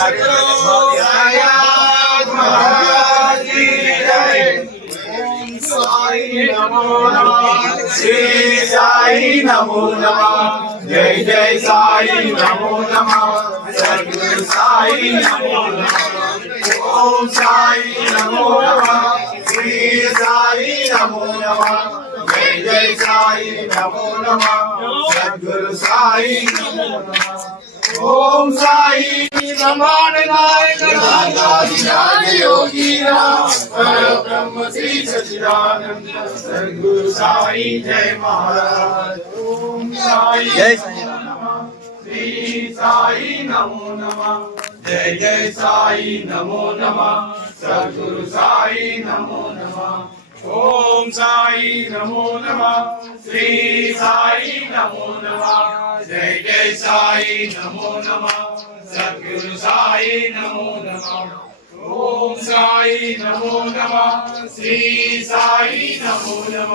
सद्गुरु साईनाथ महाराज की जय। ओम साई नमो नमः। श्री साई नमो नमः। जय जय साई नमो नमः। सद्गुरु साई नमो नमः। ओम साई नमो नमः। श्री साई नमो नमः। जय जय साई नमो नमः। सद्गुरु साई नमो नमः। ओम साई ब्रह्मांड नायक राजाधिराज योगी राम परब्रह्म श्री सच्चिदानंद सद्गुरु साई जय महाराज। ओम साई जय नमो नमः। श्री साई नमो नमः। जय जय साई नमो नमः। सद्गुरु साई नमो नमः। ओम साई नमो नमः। श्री साई नमो नमः। जय जय साई नमो नमः। सद्गुरु साई नमो नमः। ओम साई नमो नमः। श्री साई नमो नमः।